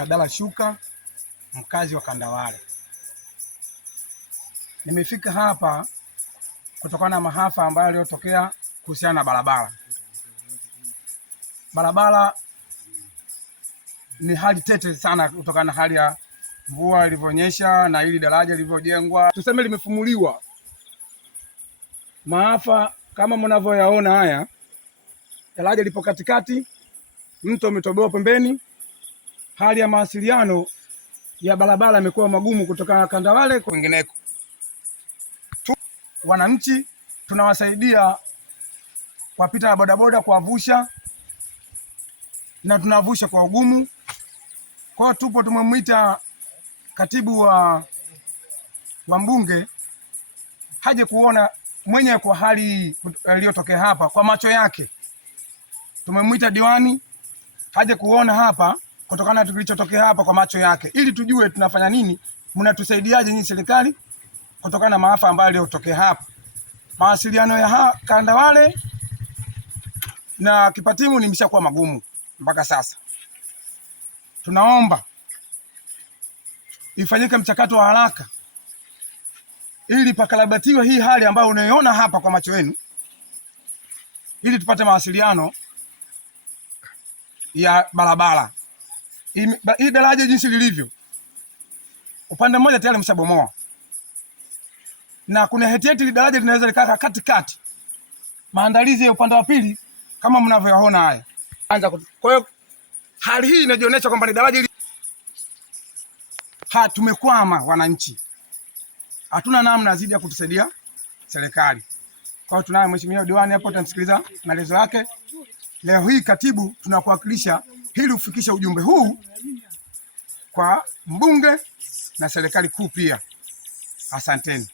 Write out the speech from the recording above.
Abdalla Shuka, mkazi wa Kandawale. Nimefika hapa kutokana na maafa ambayo yaliyotokea kuhusiana na barabara. Barabara ni hali tete sana kutokana na hali ya mvua ilivyonyesha na hili daraja lilivyojengwa, tuseme limefumuliwa. Maafa kama mnavyoyaona haya, daraja lipo katikati, mto umetoboa pembeni. Hali ya mawasiliano ya barabara imekuwa magumu kutokana na Kandawale kwingineko. Wananchi tunawasaidia wapita na bodaboda kuwavusha, na tunavusha kwa ugumu. Kwa hiyo tupo tumemwita katibu wa mbunge haje kuona mwenye kwa hali iliyotokea hapa kwa macho yake. Tumemwita diwani haje kuona hapa kutokana na kilichotokea hapa kwa macho yake, ili tujue tunafanya nini, mnatusaidiaje nyinyi serikali kutokana na maafa ambayo yaliyotokea hapa. Mawasiliano ya Kandawale na Kipatimu nimeshakuwa magumu mpaka sasa. Tunaomba ifanyike mchakato wa haraka ili pakarabatiwe hii hali ambayo unaiona hapa kwa macho yenu, ili tupate mawasiliano ya barabara. Hii daraja jinsi lilivyo, upande mmoja tayari mshabomoa, na kuna hetieti daraja linaweza likaa katikati. Maandalizi ya upande wa pili kama mnavyoona haya. Kwa hiyo hali hii inajionyesha kwamba daraja hili tumekwama. Wananchi hatuna namna zidi ya kutusaidia serikali. Kwa hiyo tunaye mheshimiwa diwani hapo, tutamsikiliza maelezo yake. Leo hii katibu, tunakuwakilisha ili ufikishe ujumbe huu kwa mbunge na serikali kuu pia. Asanteni.